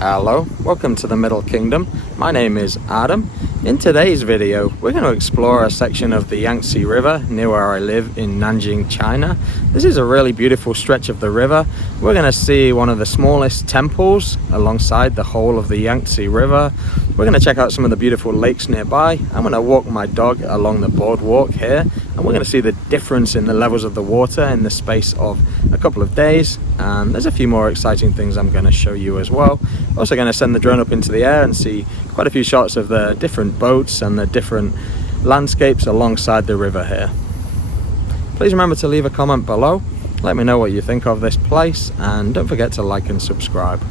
Hello, welcome to the Middle Kingdom. My name is Adam. In today's video, we're going to explore a section of the Yangtze River near where I live in Nanjing, China. This is a really beautiful stretch of the river. We're going to see one of the smallest temples alongside the whole of the Yangtze River. We're going to check out some of the beautiful lakes nearby. I'm going to walk my dog along the boardwalk here, and we're going to see the difference in the levels of the water in the space of a couple of days. And there's a few more exciting things I'm going to show you as well. Also going to send the drone up into the air and see quite a few shots of the different boats and the different landscapes alongside the river here. Please remember to leave a comment below. Let me know what you think of this place, and don't forget to like and subscribe.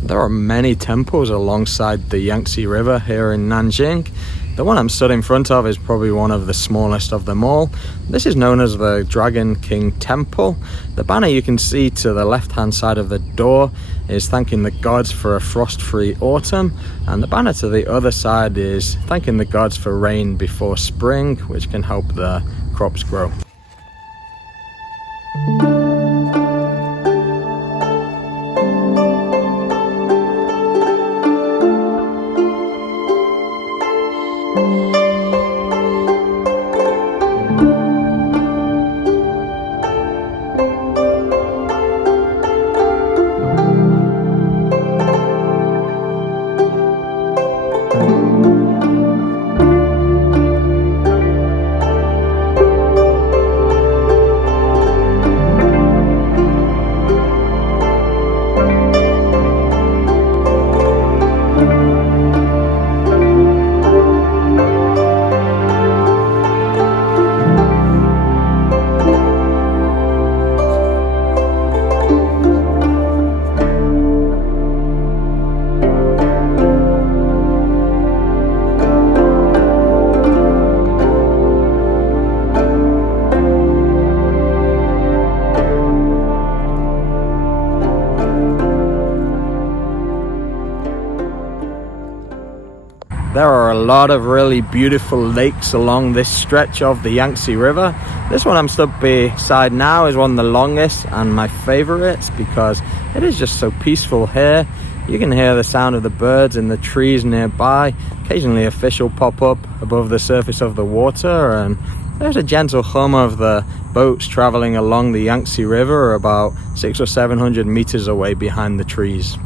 There are many temples alongside the Yangtze River here in Nanjing. The one I'm stood in front of is probably one of the smallest of them all. This is known as the Dragon King Temple. The banner you can see to the left hand side of the door is thanking the gods for a frost-free autumn, and the banner to the other side is thanking the gods for rain before spring, which can help the crops grow. lot of really beautiful lakes along this stretch of the Yangtze River. This one I'm stood beside now is one of the longest and my favorites because it is just so peaceful here. You can hear the sound of the birds in the trees nearby. Occasionally a fish will pop up above the surface of the water, and there's a gentle hum of the boats traveling along the Yangtze River about 600 or 700 meters away behind the trees.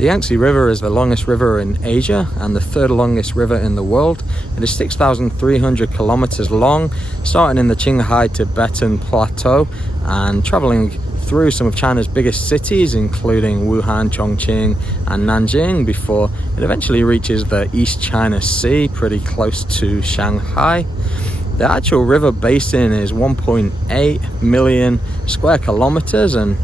The Yangtze River is the longest river in Asia and the third longest river in the world. It is 6,300 kilometers long, starting in the Qinghai Tibetan Plateau and traveling through some of China's biggest cities, including Wuhan, Chongqing and Nanjing, before it eventually reaches the East China Sea, pretty close to Shanghai. The actual river basin is 1.8 million square kilometers, and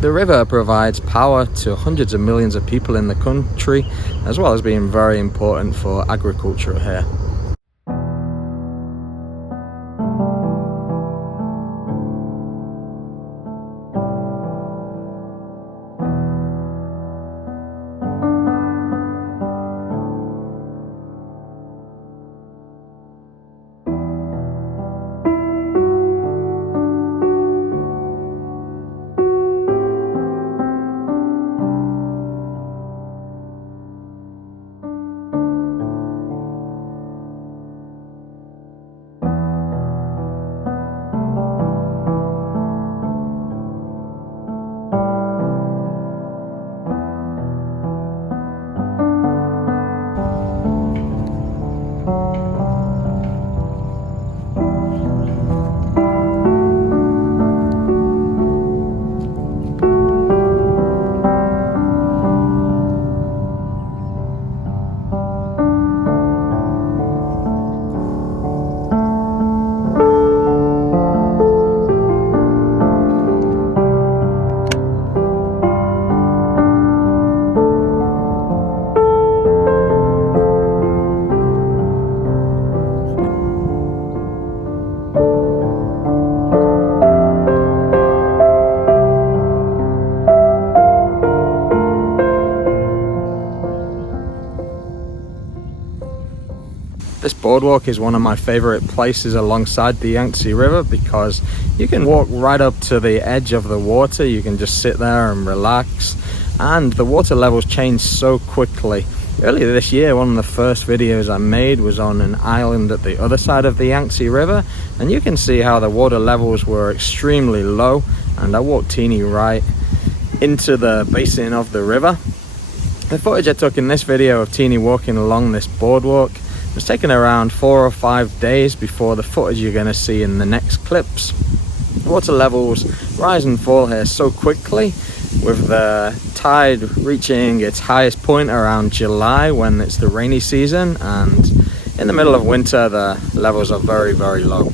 the river provides power to hundreds of millions of people in the country, as well as being very important for agriculture here. This boardwalk is one of my favorite places alongside the Yangtze River because you can walk right up to the edge of the water. You can just sit there and relax, and the water levels change so quickly Earlier this year, one of the first videos I made was on an island at the other side of the Yangtze River, and you can see how the water levels were extremely low, and I walked Teeny right into the basin of the river. The footage I took in this video of Teeny walking along this boardwalk was taken around 4 or 5 days before the footage you're going to see in the next clips. Water levels rise and fall here so quickly, with the tide reaching its highest point around July when it's the rainy season, and in the middle of winter the levels are very, very low.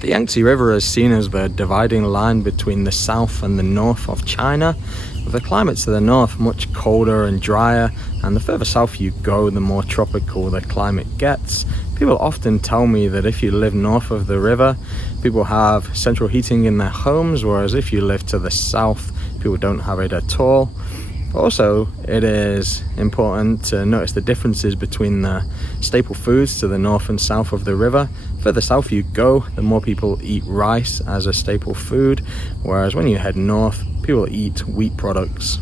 The Yangtze River is seen as the dividing line between the south and the north of China, with the climate to the north much colder and drier, and the further south you go, the more tropical the climate gets. People often tell me that if you live north of the river, people have central heating in their homes, whereas if you live to the south, people don't have it at all. Also, it is important to notice the differences between the staple foods to the north and south of the river. Further south you go, the more people eat rice as a staple food, whereas when you head north, people eat wheat products.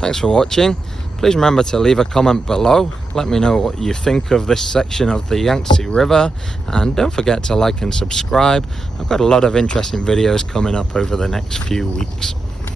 Thanks for watching. Please remember to leave a comment below. Let me know what you think of this section of the Yangtze River, and don't forget to like and subscribe. I've got a lot of interesting videos coming up over the next few weeks.